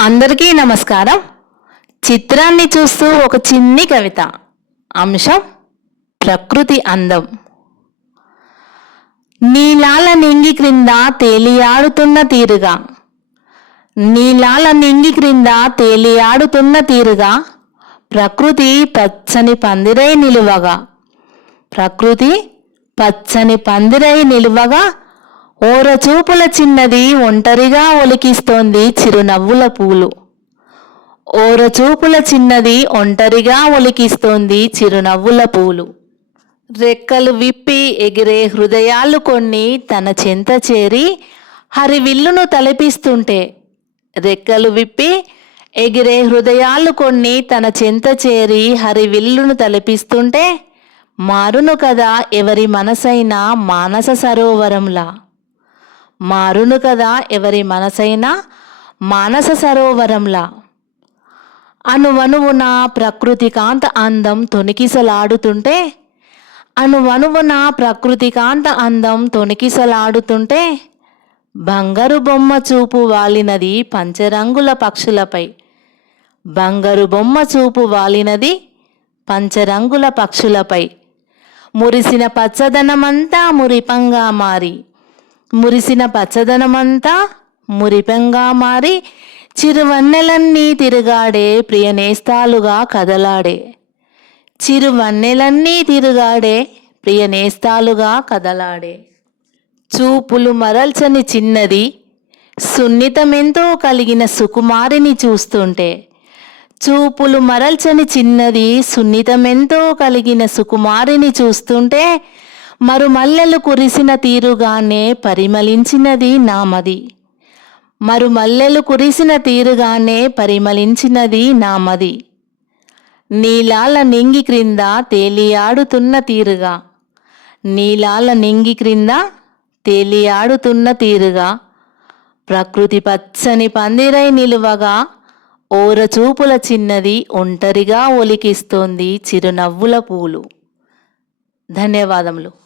అందరికీ నమస్కారం. చిత్రాన్ని చూస్తూ ఒక చిన్ని కవిత. అంశం ప్రకృతి అందం. నీలాల నింగి క్రింద తేలియాడుతున్న తీరుగా. నీలాల నింగి క్రింద తేలియాడుతున్న తీరుగా. ప్రకృతి పచ్చని పందిరై నిలువగా. ప్రకృతి పచ్చని పందిరై నిలువగా ఓరచూపుల చిన్నది ఒంటరిగా ఒలికిస్తోంది చిరునవ్వుల పూలు. ఓరచూపుల చిన్నది ఒంటరిగా ఒలికిస్తోంది చిరునవ్వుల పూలు. రెక్కలు విప్పి ఎగిరే హృదయాలు కొన్ని తన చెంత చేరి హరివిల్లును తలపిస్తుంటే రెక్కలు విప్పి ఎగిరే హృదయాలు కొన్ని తన చెంత చేరి హరివిల్లును తలపిస్తుంటే మారును కదా ఎవరి మనసైనా మానస సరోవరంలా. మారును కదా ఎవరి మనసైనా? మానస సరోవరంలా. అనువనువున ప్రకృతికాంత అందం తొణికిసలాడుతుంటే అనువనువున ప్రకృతికాంత అందం తొణికిసలాడుతుంటే బంగారు బొమ్మ చూపు వాలినది పంచరంగుల పక్షులపై. బంగారు బొమ్మ చూపు వాలినది పంచరంగుల పక్షులపై. మురిసిన పచ్చదనమంతా మురిపంగా మారి మురిసిన పచ్చదనమంతా మురిపెంగా మారి చిరువన్నెలన్నీ తిరుగాడే ప్రియనేస్తాలుగా కదలాడే. చిరువన్నెలన్నీ తిరుగాడే ప్రియనేస్తాలుగా కదలాడే. చూపులు మరల్చని చిన్నది సున్నితమెంతో కలిగిన సుకుమారిని చూస్తుంటే. చూపులు మరల్చని చిన్నది సున్నితమెంతో కలిగిన సుకుమారిని చూస్తుంటే మరుమల్లెలు కురిసిన తీరుగానే పరిమళించినది నామది. మరుమల్లెలు కురిసిన తీరుగానే పరిమళించినది నామది. నీలాల నింగి క్రింద తేలియాడుతున్న తీరుగా. నీలాల నింగి క్రింద తేలియాడుతున్న తీరుగా. ప్రకృతి పచ్చని పందిరై నిలువగా. ఓరచూపుల చిన్నది ఒంటరిగా ఒలికిస్తోంది చిరునవ్వుల పూలు. ధన్యవాదములు.